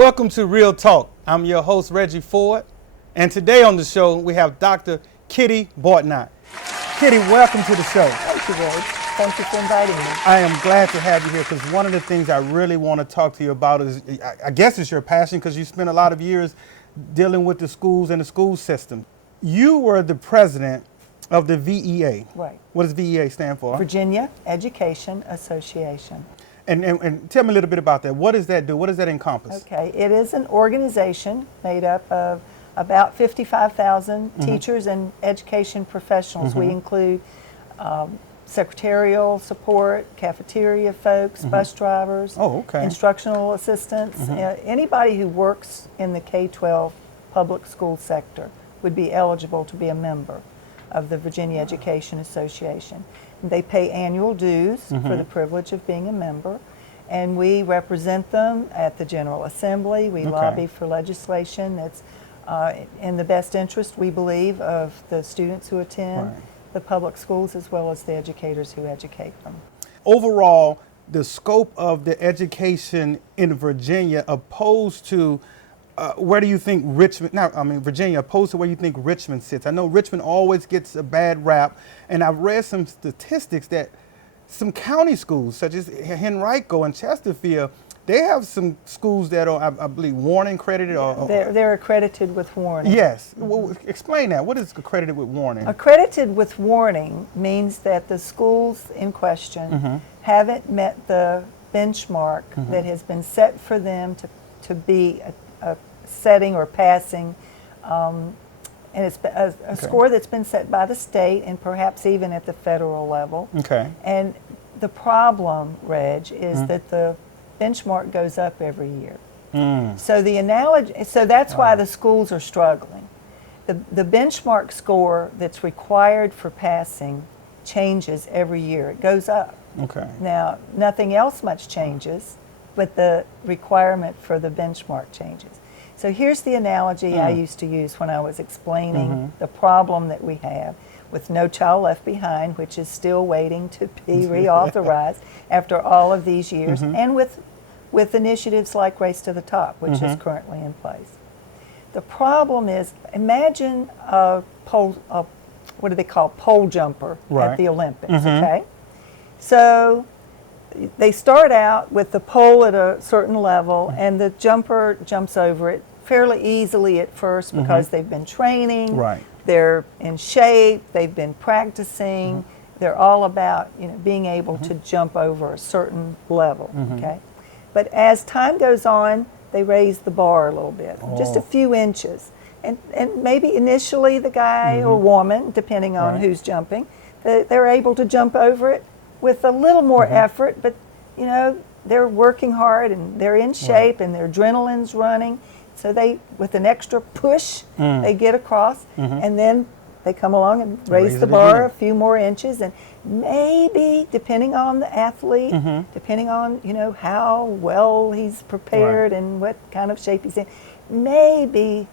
Welcome to Real Talk. I'm your host, Reggie Ford, and today on the show we have Dr. Kitty Boitnott. Kitty, welcome to the show. Thank you, Reg. Thank you for inviting me. I am glad to have you here because one of the things I really want to talk to you about is, I guess it's your passion because you spent a lot of years dealing with the schools and the school system. You were the president of the VEA. Right. What does VEA stand for? Virginia Education Association. And tell me a little bit about that. What does that do? What does that encompass? Okay, it is an organization made up of about 55,000 teachers and education professionals. We include secretarial support, cafeteria folks, bus drivers, instructional assistants. Anybody who works in the K-12 public school sector would be eligible to be a member of the Virginia Education Association. They pay annual dues for the privilege of being a member, and we represent them at the General Assembly. We lobby for legislation that's in the best interest, we believe, of the students who attend the public schools as well as the educators who educate them. Overall, the scope of the education in Virginia opposed to where do you think Virginia opposed to where you think Richmond sits? I know Richmond always gets a bad rap, and I've read some statistics that some county schools, such as Henrico and Chesterfield, they have some schools that are, I believe, Warning accredited. They're accredited with Warning. Yes. Well, explain that. What is accredited with Warning? Accredited with Warning means that the schools in question haven't met the benchmark that has been set for them to be a setting or passing, and it's a score that's been set by the state and perhaps even at the federal level. And the problem, Reg, is that the benchmark goes up every year. So the analogy, so that's why the schools are struggling. The benchmark score that's required for passing changes every year. It goes up. Now, nothing else much changes, but the requirement for the benchmark changes. So here's the analogy I used to use when I was explaining the problem that we have with No Child Left Behind, which is still waiting to be reauthorized after all of these years, and with initiatives like Race to the Top, which is currently in place. The problem is, imagine a pole, what do they call, pole jumper at the Olympics, okay? So they start out with the pole at a certain level, and the jumper jumps over it fairly easily at first because they've been training, they're in shape, they've been practicing, they're all about being able to jump over a certain level, okay? But as time goes on, they raise the bar a little bit, just a few inches. And maybe initially the guy or woman, depending on who's jumping, they're able to jump over it with a little more effort, but they're working hard and they're in shape and their adrenaline's running. So with an extra push, they get across, and then they come along and raise the bar a few more inches, and maybe, depending on the athlete, depending on how well he's prepared and what kind of shape he's in, maybe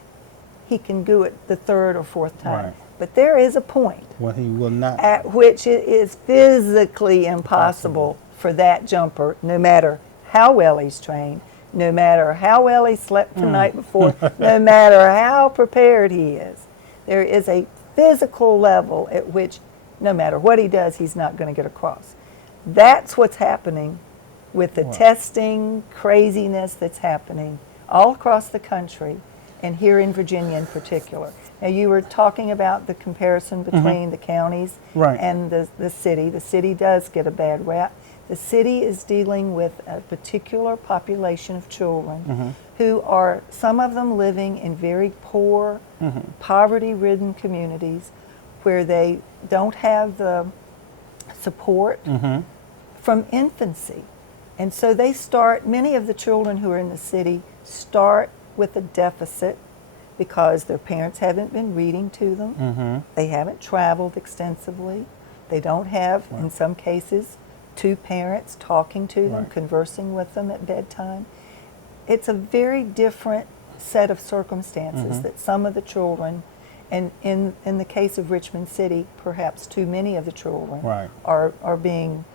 he can do it the third or fourth time. But there is a point he will not, at which it is physically impossible for that jumper, no matter how well he's trained, no matter how well he slept the night before, no matter how prepared he is. There is a physical level at which no matter what he does, he's not going to get across. That's what's happening with the testing craziness that's happening all across the country and here in Virginia in particular. Now, you were talking about the comparison between the counties and the city. The city does get a bad rap. The city is dealing with a particular population of children who are, some of them living in very poor, poverty-ridden communities where they don't have the support from infancy. And so they many of the children who are in the city start with a deficit because their parents haven't been reading to them. They haven't traveled extensively. They don't have, in some cases, two parents talking to them, conversing with them at bedtime. It's a very different set of circumstances that some of the children, and in the case of Richmond City, perhaps too many of the children are being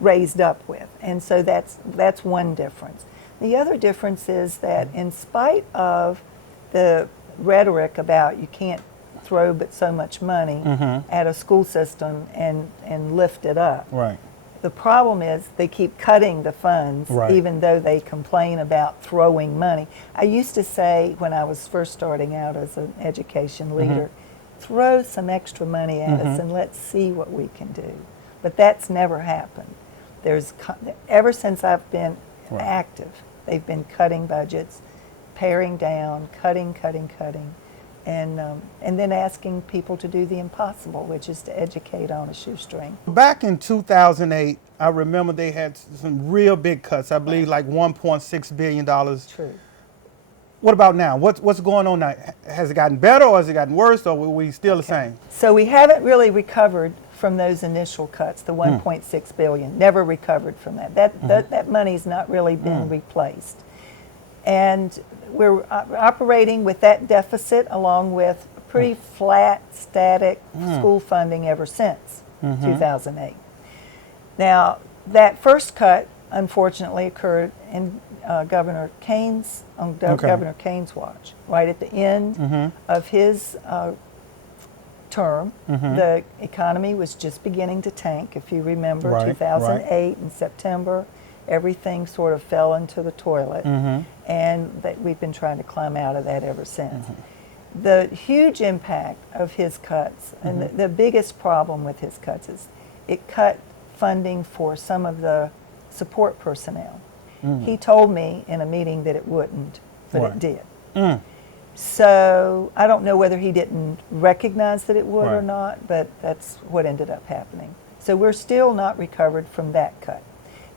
raised up with. And so that's one difference. The other difference is that in spite of the rhetoric about you can't throw but so much money at a school system and lift it up, Right. the problem is they keep cutting the funds, Right. even though they complain about throwing money. I used to say when I was first starting out as an education leader, throw some extra money at us and let's see what we can do. But that's never happened. Ever since I've been active, they've been cutting budgets, paring down, cutting, and then asking people to do the impossible, which is to educate on a shoestring. Back in 2008, I remember they had some real big cuts. I believe like $1.6 billion. True. What about now? What's going on now? Has it gotten better, or has it gotten worse, or are we still the same? So we haven't really recovered from those initial cuts, the 1.6 billion. Never recovered from that. That money's not really been replaced. And we're operating with that deficit along with pretty flat, static school funding ever since 2008. Now, that first cut, unfortunately, occurred in Governor Kane's watch, right at the end of his term. The economy was just beginning to tank, if you remember, Right, 2008 in September. Everything sort of fell into the toilet, and that we've been trying to climb out of that ever since. The huge impact of his cuts, and the biggest problem with his cuts is it cut funding for some of the support personnel. He told me in a meeting that it wouldn't, but it did. So I don't know whether he didn't recognize that it would or not, but that's what ended up happening. So we're still not recovered from that cut.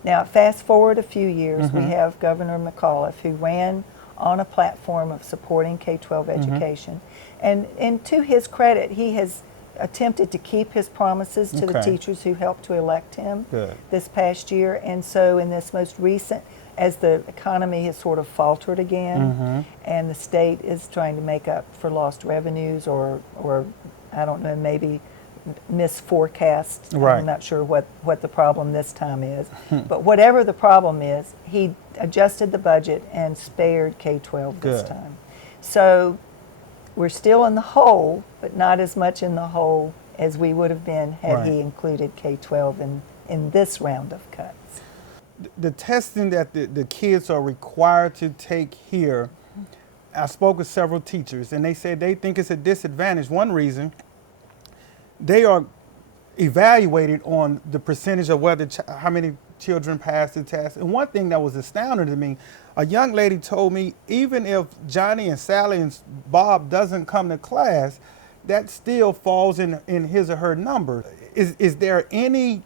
Now, fast forward a few years, we have Governor McAuliffe, who ran on a platform of supporting K-12 education. And to his credit, he has attempted to keep his promises to the teachers who helped to elect him this past year. And so in this most recent, as the economy has sort of faltered again, and the state is trying to make up for lost revenues or I don't know, maybe misforecast. I'm not sure what the problem this time is. But whatever the problem is, he adjusted the budget and spared K-12 this time. So we're still in the hole, but not as much in the hole as we would have been had he included K-12 in this round of cuts. The testing that the kids are required to take here, I spoke with several teachers, and they said they think it's a disadvantage. One reason, they are evaluated on the percentage of whether how many children pass the test. And one thing that was astounding to me, a young lady told me even if Johnny and Sally and Bob doesn't come to class, that still falls in his or her number. Is there any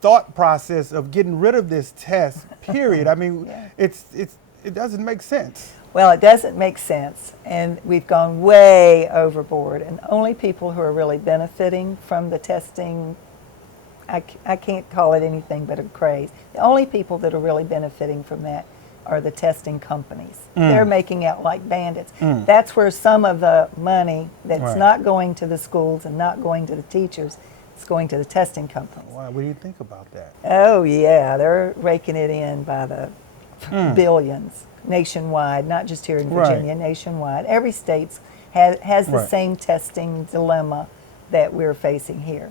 thought process of getting rid of this test, period? I mean, it doesn't make sense. Well, it doesn't make sense, and we've gone way overboard, and only people who are really benefiting from the testing, I can't call it anything but a craze. The only people that are really benefiting from that are the testing companies. They're making out like bandits. That's where some of the money that's not going to the schools and not going to the teachers, it's going to the testing companies. Wow, what do you think about that? Oh yeah, they're raking it in by the billions nationwide, not just here in Virginia, nationwide. Every state has the same testing dilemma that we're facing here.